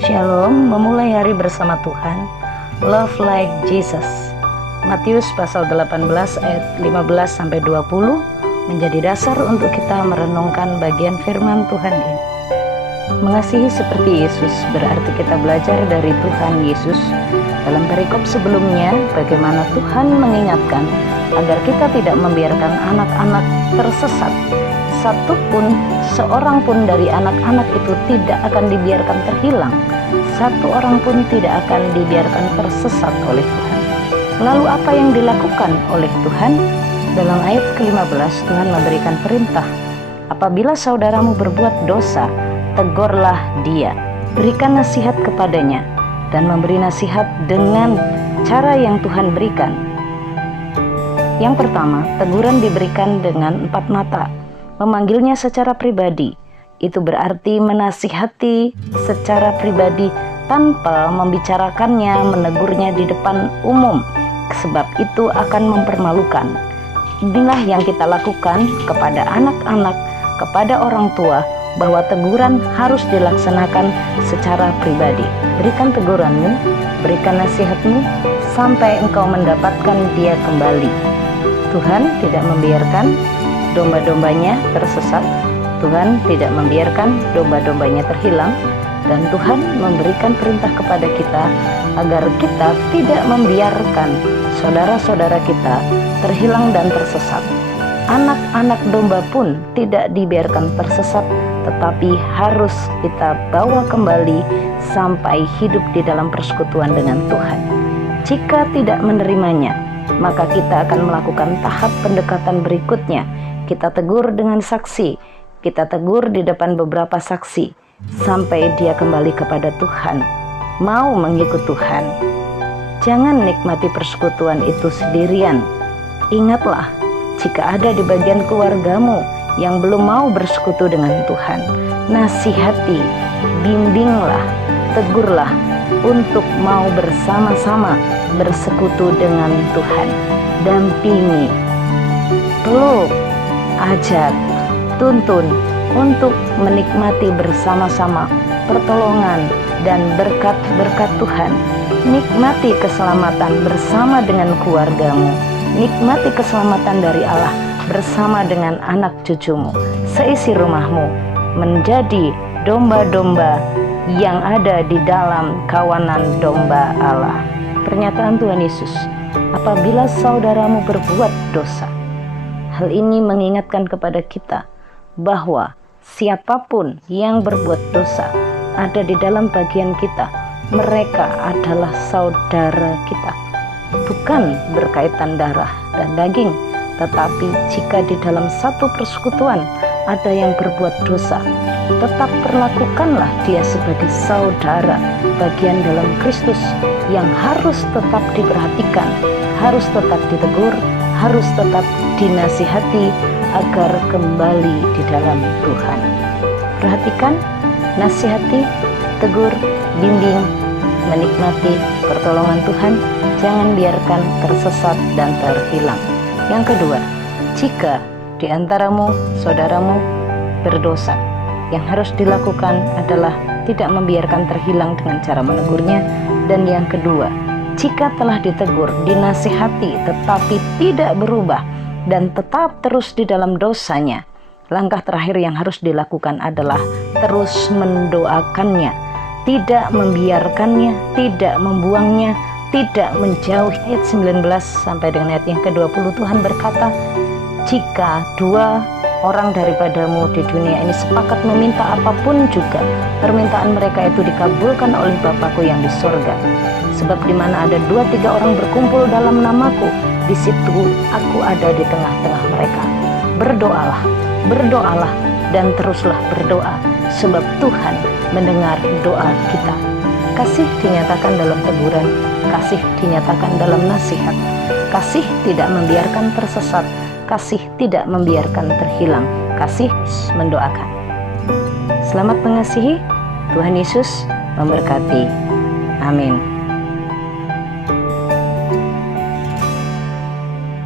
Shalom, memulai hari bersama Tuhan. Love like Jesus. Matius pasal 18 ayat 15-20 menjadi dasar untuk kita merenungkan bagian firman Tuhan ini. Mengasihi seperti Yesus berarti kita belajar dari Tuhan Yesus. Dalam perikop sebelumnya, bagaimana Tuhan mengingatkan agar kita tidak membiarkan anak-anak tersesat. Seorang pun dari anak-anak itu tidak akan dibiarkan terhilang. Satu orang pun tidak akan dibiarkan tersesat oleh Tuhan. Lalu apa yang dilakukan oleh Tuhan? Dalam ayat ke-15 Tuhan memberikan perintah, apabila saudaramu berbuat dosa, tegurlah dia, berikan nasihat kepadanya, dan memberi nasihat dengan cara yang Tuhan berikan. Yang pertama, teguran diberikan dengan 4 mata. Memanggilnya secara pribadi, itu berarti menasihati secara pribadi tanpa membicarakannya, menegurnya di depan umum, sebab itu akan mempermalukan. Inilah yang kita lakukan kepada anak-anak, kepada orang tua, bahwa teguran harus dilaksanakan secara pribadi. Berikan teguranmu, berikan nasihatmu, sampai engkau mendapatkan dia kembali. Tuhan tidak membiarkan domba-dombanya tersesat. Tuhan tidak membiarkan domba-dombanya terhilang, dan Tuhan memberikan perintah kepada kita agar kita tidak membiarkan saudara-saudara kita terhilang dan tersesat. Anak-anak domba pun tidak dibiarkan tersesat, tetapi harus kita bawa kembali sampai hidup di dalam persekutuan dengan Tuhan. Jika tidak menerimanya, maka kita akan melakukan tahap pendekatan berikutnya. Kita tegur dengan saksi, kita tegur di depan beberapa saksi, sampai dia kembali kepada Tuhan, mau mengikut Tuhan. Jangan nikmati persekutuan itu sendirian. Ingatlah, jika ada di bagian keluargamu yang belum mau bersekutu dengan Tuhan, nasihati, bimbinglah, tegurlah untuk mau bersama-sama bersekutu dengan Tuhan. Dampingi, peluk, ajak, tuntun untuk menikmati bersama-sama pertolongan dan berkat-berkat Tuhan. Nikmati keselamatan bersama dengan keluargamu. Nikmati keselamatan dari Allah bersama dengan anak cucumu. Seisi rumahmu menjadi domba-domba yang ada di dalam kawanan domba Allah. Pernyataan Tuhan Yesus, apabila saudaramu berbuat dosa. Hal ini mengingatkan kepada kita bahwa siapapun yang berbuat dosa ada di dalam bagian kita. Mereka adalah saudara kita, bukan berkaitan darah dan daging, tetapi jika di dalam satu persekutuan ada yang berbuat dosa, tetap perlakukanlah dia sebagai saudara, bagian dalam Kristus yang harus tetap diperhatikan, harus tetap ditegur, harus tetap dinasihati agar kembali di dalam Tuhan. Perhatikan, nasihati, tegur, bimbing, menikmati pertolongan Tuhan. Jangan biarkan tersesat dan terhilang. Yang kedua, jika di antaramu, saudaramu berdosa, yang harus dilakukan adalah tidak membiarkan terhilang dengan cara menegurnya. Dan yang kedua, jika telah ditegur, dinasihati, tetapi tidak berubah dan tetap terus di dalam dosanya, langkah terakhir yang harus dilakukan adalah terus mendoakannya, tidak membiarkannya, tidak membuangnya, tidak menjauhi. Ayat 19 sampai dengan ayat yang ke-20 Tuhan berkata, jika 2 orang daripadamu di dunia ini sepakat meminta apapun juga, permintaan mereka itu dikabulkan oleh Bapakku yang di sorga. Sebab di mana ada 2-3 orang berkumpul dalam namaku, di situ aku ada di tengah-tengah mereka. Berdoalah, berdoalah, dan teruslah berdoa, sebab Tuhan mendengar doa kita. Kasih dinyatakan dalam teguran, kasih dinyatakan dalam nasihat, kasih tidak membiarkan tersesat, kasih tidak membiarkan terhilang, kasih mendoakan. Selamat mengasihi, Tuhan Yesus memberkati. Amin.